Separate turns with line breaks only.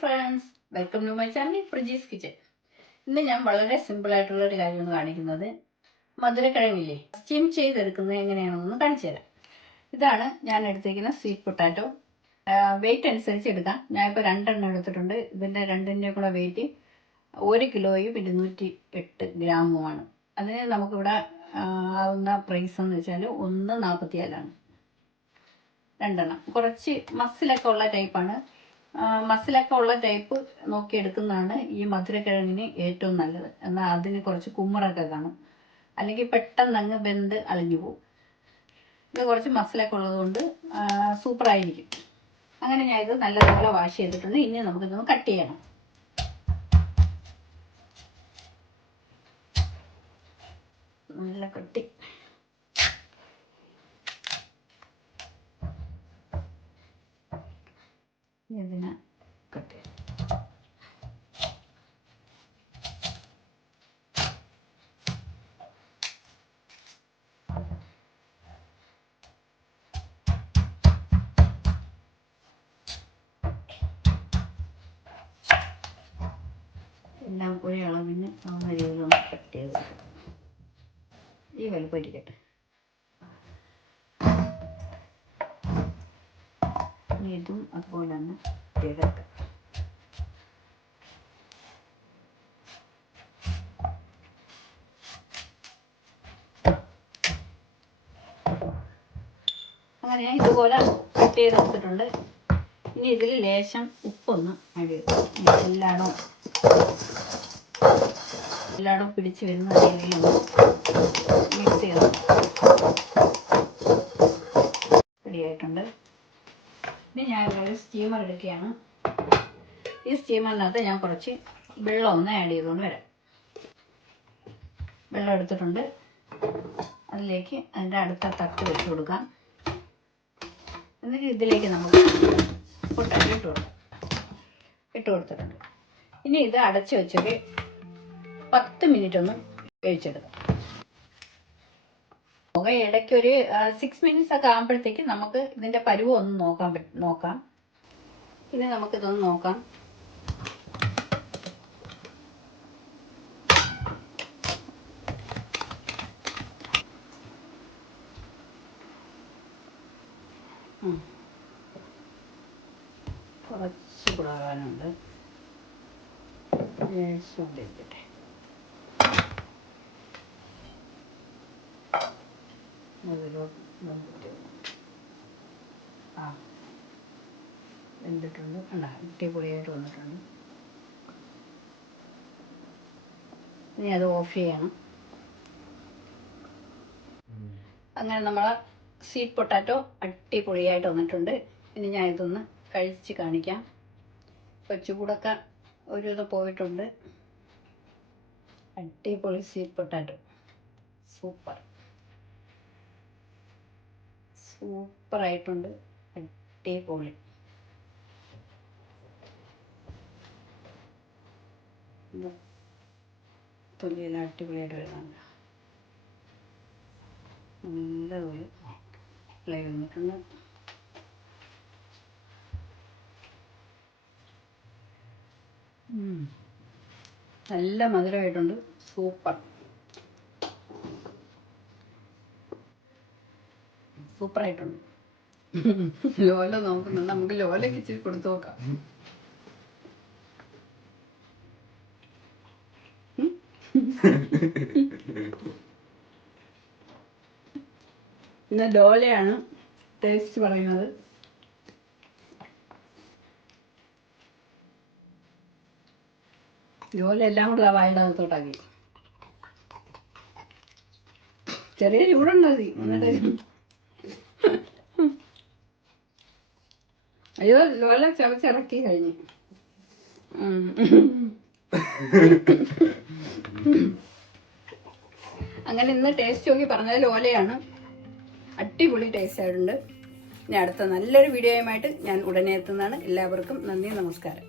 Friends welcome to my channel Frijee's kitchen ഇന്ന് ഞാൻ വളരെ സിമ്പിൾ ആയിട്ടുള്ള ഒരു കാര്യമാണ് കാണിക്കുന്നത് മധുരക്കിഴങ്ങില്ലേ? സ്റ്റീം ചെയ്തെടുക്കുന്നത് എങ്ങനെയാണെന്ന് കാണിച്ചു തരാം. ഇതാണ് ഞാൻ എടുത്തേക്കുന്ന സ്വീറ്റ് പൊട്ടാറ്റോ വെയിറ്റ് അനുസരിച്ച് എടുക്കാം. ഞാനിപ്പോൾ രണ്ടെണ്ണം എടുത്തിട്ടുണ്ട്. ഇതിന്റെ രണ്ടിന്റെ കൂടെ വെയിറ്റ് ഒരു കിലോയും ഇരുന്നൂറ്റി എട്ട് ഗ്രാമുമാണ്. അതിന് നമുക്കിവിടെ ആവുന്ന പ്രൈസ് എന്ന് വെച്ചാൽ ഒന്ന് നാൽപ്പത്തിയാലാണ് രണ്ടെണ്ണം. കുറച്ച് മസിലൊക്കെ ഉള്ള ടൈപ്പാണ് മസിലൊക്കെ ഉള്ള ടൈപ്പ് നോക്കി എടുക്കുന്നതാണ് ഈ മധുരക്കിഴങ്ങിന് ഏറ്റവും നല്ലത്. എന്നാൽ അതിന് കുറച്ച് കുമ്മറൊക്കെ കാണും. അല്ലെങ്കിൽ പെട്ടെന്ന് അങ്ങ് വെന്ത് അളിഞ്ഞു പോകും ഇത് കുറച്ച് മസിലൊക്കെ ഉള്ളതുകൊണ്ട് സൂപ്പറായിരിക്കും. അങ്ങനെ ഞാൻ ഇത് നല്ലതുപോലെ വാഷ് ചെയ്തിട്ടുണ്ട്. ഇനി നമുക്കിതൊന്ന് കട്ട് ചെയ്യണം. നല്ല കട്ടി. ഇതിനെ കട്ട് ചെയ്യാം. എല്ലാം ഒരേ അളവിന് ആ രീതിയിലൊന്ന് കട്ട് ചെയ്ത് ഈ വലുപ്പം ഇരിക്കട്ടെ. ഇതും അതുപോലെ തന്നെ ചെയ്തെടുക്കാം അങ്ങനെ ഞാൻ ഇതുപോലെ കട്ട് ചെയ്തെടുത്തിട്ടുണ്ട് ഇനി ഇതിൽ ലേശം ഉപ്പൊന്ന് ആഡ് ചെയ്തു എല്ലായിടവും എല്ലായിടവും പിടിച്ച് വരുന്ന രീതിയിലൊന്ന് മിക്സ് ചെയ്തു റെഡിയായിട്ടുണ്ട് ഇനി ഞാൻ ഒരു സ്റ്റീമർ എടുക്കുകയാണ് ഈ സ്റ്റീമറിനകത്ത് ഞാൻ കുറച്ച് വെള്ളം ഒന്ന് ആഡ് ചെയ്തുകൊണ്ട് വരാം. വെള്ളം എടുത്തിട്ടുണ്ട്. അതിലേക്ക് അതിന്റെ അടുത്ത തട്ട് വെച്ച് കൊടുക്കാം. എന്നിട്ട് ഇതിലേക്ക് നമുക്ക് പൊട്ടാക്കി ഇട്ട് കൊടുക്കാം. ഇട്ട് കൊടുത്തിട്ടുണ്ട്. ഇനി ഇത് അടച്ച് വെച്ചൊരു പത്ത് മിനിറ്റ് ഒന്ന് വേവിച്ചെടുക്കാം. പുക ഇടയ്ക്ക് ഒരു സിക്സ് മിനിറ്റ്സ് ഒക്കെ ആകുമ്പോഴത്തേക്ക് നമുക്ക് ഇതിന്റെ പരുവം ഒന്ന് നോക്കാൻ നോക്കാം. ഇനി നമുക്കിതൊന്ന് നോക്കാം. കുറച്ച് കൂടാകാനുണ്ട് കൊണ്ടിരിക്കട്ടെ അതിലോട്ട് വന്നിട്ട് ആ. വെന്തിട്ടുണ്ട് അല്ല അടിപൊളിയായിട്ട് വന്നിട്ടുണ്ട്. ഇനി അത് ഓഫ് ചെയ്യണം. അങ്ങനെ നമ്മൾ സ്വീറ്റ് പൊട്ടാറ്റോ അടിപൊളിയായിട്ട് വന്നിട്ടുണ്ട്. ഇനി ഞാൻ ഇതൊന്ന് കഴിച്ച് കാണിക്കാം. ഇപ്പോൾ ഒരു ഇത് പോയിട്ടുണ്ട്. അടിപൊളി സ്വീറ്റ് പൊട്ടാറ്റോ സൂപ്പർ. സൂപ്പറായിട്ടുണ്ട്. അടിപൊളി. തൊലിയെല്ലാം അടിപൊളിയായിട്ട് വരുന്നുണ്ട്. നല്ലതുപോലെ ഇളകി വന്നിട്ടുണ്ട്. നല്ല മധുരമായിട്ടുണ്ട്. സൂപ്പർ. സൂപ്പറായിട്ടുണ്ട്. ലോല നോക്കുന്നുണ്ട്. നമുക്ക് ലോലയ്ക്ക് ഇച്ചിരി കൊടുത്തു നോക്കാം. പിന്നെ ഇന്ന് ലോലയാണ് ടേസ്റ്റ് പറയുന്നത്. ലോല എല്ലാം കൂടെ ആ വായുടെ അകത്തോട്ടാക്കി. ചെറിയ ചൂടുണ്ട് മതി എന്നിട്ട് അയ്യോ ലോല ചവച്ചിറക്കി കഴിഞ്ഞു. അങ്ങനെ ഇന്ന് ടേസ്റ്റ് നോക്കി പറഞ്ഞത് ലോലയാണ്. അടിപൊളി ടേസ്റ്റ് ആയിട്ടുണ്ട്. ഇനി അടുത്ത നല്ലൊരു വീഡിയോയുമായിട്ട് ഞാൻ ഉടനെ എത്തുന്നതാണ്. എല്ലാവർക്കും നന്ദി നമസ്കാരം.